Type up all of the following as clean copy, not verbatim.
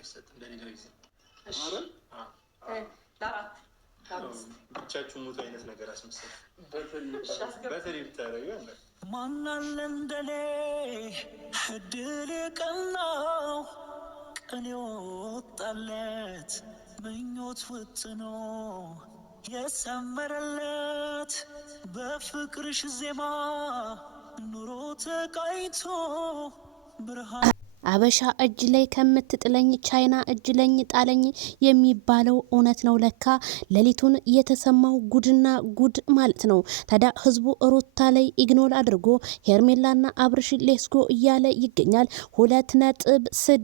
የሚያሰጥ እንደሌላ ጊዜ ብቻችሁን ሙት አይነት ነገር አስመሰል በተለይ ብታረዩ ማናለ እንደኔ እድል ቀናው ቀን ወጣለት ምኞት ፍጥኖ የሰመረለት በፍቅርሽ ዜማ ኑሮ ተቃይቶ ብርሃን አበሻ እጅ ላይ ከምትጥለኝ ቻይና እጅ ላይ ጣለኝ የሚባለው እውነት ነው ለካ። ሌሊቱን የተሰማው ጉድና ጉድ ማለት ነው። ታዲያ ህዝቡ ሩታ ላይ ኢግኖር አድርጎ ሄርሜላና አብርሽ ሌስጎ እያለ ይገኛል። 2.6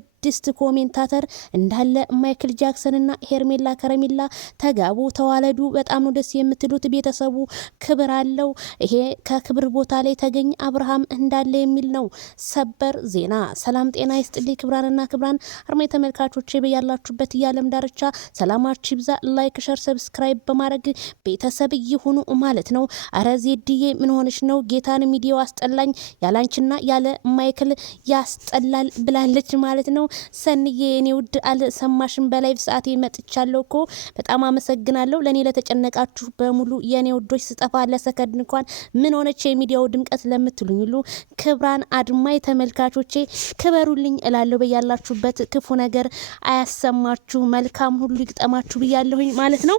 ኮሜንታተር እንዳለ ማይክል ጃክሰንና ሄርሜላ ከረሜላ ተጋቡ ተዋለዱ። በጣም ነው ደስ የምትሉት። ቤተሰቡ ክብር አለው። ይሄ ከክብር ቦታ ላይ ተገኝ አብርሃም እንዳለ የሚል ነው ሰበር ዜና። ሰላም ጤና ይስጥልኝ ክብራንና ክብራን አርማይ ተመልካቾቼ በያላችሁበት የዓለም ዳርቻ ሰላማችሁ ይብዛ። ላይክ ሸር ሰብስክራይብ በማድረግ ቤተሰብ ይሁኑ ማለት ነው። አረ ዜድዬ ምን ሆነሽ ነው? ጌታን ሚዲያው አስጠላኝ ያላንችና ያለ ማይክል ያስጠላል ብላለች ማለት ነው። ሰንዬ የኔ ውድ አልሰማሽም በላይቭ ሰዓቴ መጥቻለሁ እኮ በጣም አመሰግናለሁ። ለኔ ለተጨነቃችሁ በሙሉ የኔ ውዶች ስጠፋ ለሰከንድ እንኳን ምን ሆነች የሚዲያው ድምቀት ለምትሉኝ ሁሉ ክብራን አድማይ ተመልካቾቼ ክበሩልኝ እላለሁ። በያላችሁበት ክፉ ነገር አያሰማችሁ መልካም ሁሉ ይግጠማችሁ ብያለሁኝ ማለት ነው።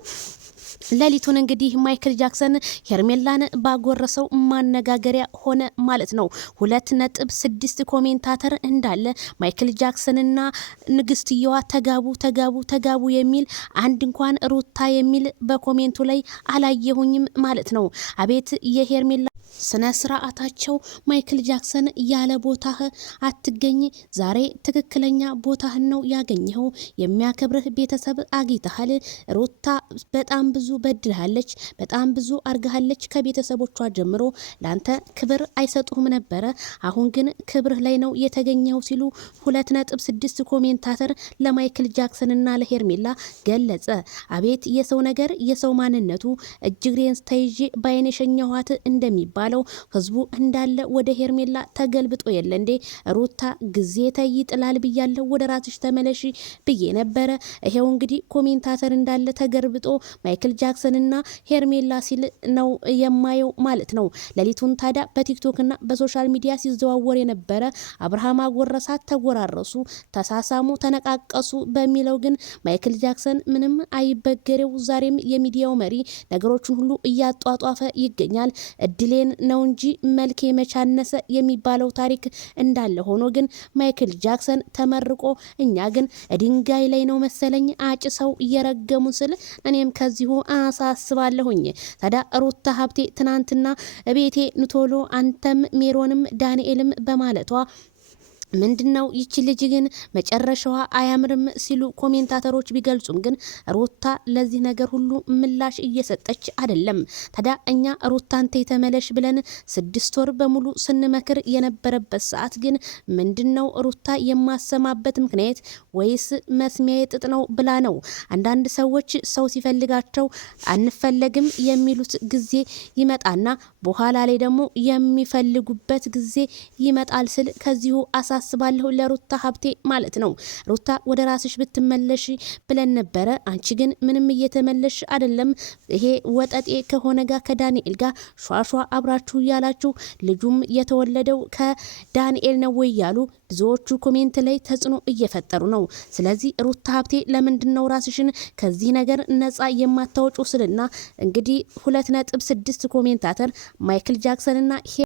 ሌሊቱን እንግዲህ ማይክል ጃክሰን ሄርሜላን ባጎረሰው ማነጋገሪያ ሆነ ማለት ነው። 2.6 ኮሜንታተር እንዳለ ማይክል ጃክሰንና ንግስትየዋ ተጋቡ የሚል አንድ እንኳን ሩታ የሚል በኮሜንቱ ላይ አላየሁኝም ማለት ነው። አቤት የሄርሜላ ስነ ስርዓታቸው። ማይክል ጃክሰን ያለ ቦታህ አትገኝ፣ ዛሬ ትክክለኛ ቦታህን ነው ያገኘው። የሚያከብርህ ቤተሰብ አግኝተሃል። ሩታ በጣም ብዙ በድልሃለች፣ በጣም ብዙ አርጋሃለች። ከቤተሰቦቿ ጀምሮ ላንተ ክብር አይሰጡህም ነበረ። አሁን ግን ክብርህ ላይ ነው የተገኘው ሲሉ 2.6 ኮሜንታተር ለማይክል ጃክሰንና ለሄርሜላ ገለጸ። አቤት የሰው ነገር የሰው ማንነቱ። እጅግሬን ተይዤ ባይኔ ሸኛኋት እንደሚባል ህዝቡ እንዳለ ወደ ሄርሜላ ተገልብጦ የለ እንዴ? ሩታ ጊዜ ተይ ጥላል ብያለሁ፣ ወደ ራስሽ ተመለሺ ብዬ ነበረ። ይሄው እንግዲህ ኮሜንታተር እንዳለ ተገርብጦ ማይክል ጃክሰንና ሄርሜላ ሲል ነው የማየው ማለት ነው። ሌሊቱን ታዲያ በቲክቶክና በሶሻል ሚዲያ ሲዘዋወር የነበረ አብርሃም አጎረሳት፣ ተጎራረሱ፣ ተሳሳሙ፣ ተነቃቀሱ በሚለው ግን ማይክል ጃክሰን ምንም አይበገሬው ዛሬም የሚዲያው መሪ ነገሮችን ሁሉ እያጧጧፈ ይገኛል። እድሌን ነው እንጂ መልክ መቻነሰ የሚባለው ታሪክ እንዳለ ሆኖ ግን ማይክል ጃክሰን ተመርቆ እኛ ግን ድንጋይ ላይ ነው መሰለኝ አጭሰው እየረገሙ ስል እኔም ከዚሁ አሳስባለሁኝ። ታዲያ ሩታ ሀብቴ ትናንትና ቤቴ ንቶሎ አንተም ሜሮንም ዳንኤልም በማለቷ ምንድነው ይቺ ልጅ ግን መጨረሻዋ አያምርም ሲሉ ኮሜንታተሮች ቢገልጹም ግን ሩታ ለዚህ ነገር ሁሉ ምላሽ እየሰጠች አይደለም። ታዲያ እኛ ሩታን ተመለሽ ብለን 6 ወር በሙሉ ስንመክር የነበረበት ሰዓት ግን ምንድነው ሩታ የማሰማበት ምክንያት ወይስ መስሚያ ጥጥ ነው ብላ ነው? አንዳንድ ሰዎች ሰው ሲፈልጋቸው አንፈለግም የሚሉት ጊዜ ይመጣና በኋላ ላይ ደግሞ የሚፈልጉበት ጊዜ ይመጣል ስል ከዚሁ አሳስባለሁ ለሩታ ሀብቴ ማለት ነው። ሩታ ወደ ራስሽ ብትመለሽ ብለን ነበረ። አንቺ ግን ምንም እየተመለሽ አይደለም። ይሄ ወጠጤ ከሆነ ጋር ከዳንኤል ጋር ሿሿ አብራችሁ ያላችሁ ልጁም የተወለደው ከዳንኤል ነው ወይ ያሉ ብዙዎቹ ኮሜንት ላይ ተጽዕኖ እየፈጠሩ ነው። ስለዚህ ሩታ ሀብቴ ለምንድነው ራስሽን ከዚህ ነገር ነፃ የማታወጪው ስልና እንግዲህ 2.6 ኮሜንታተር ማይክል ጃክሰንና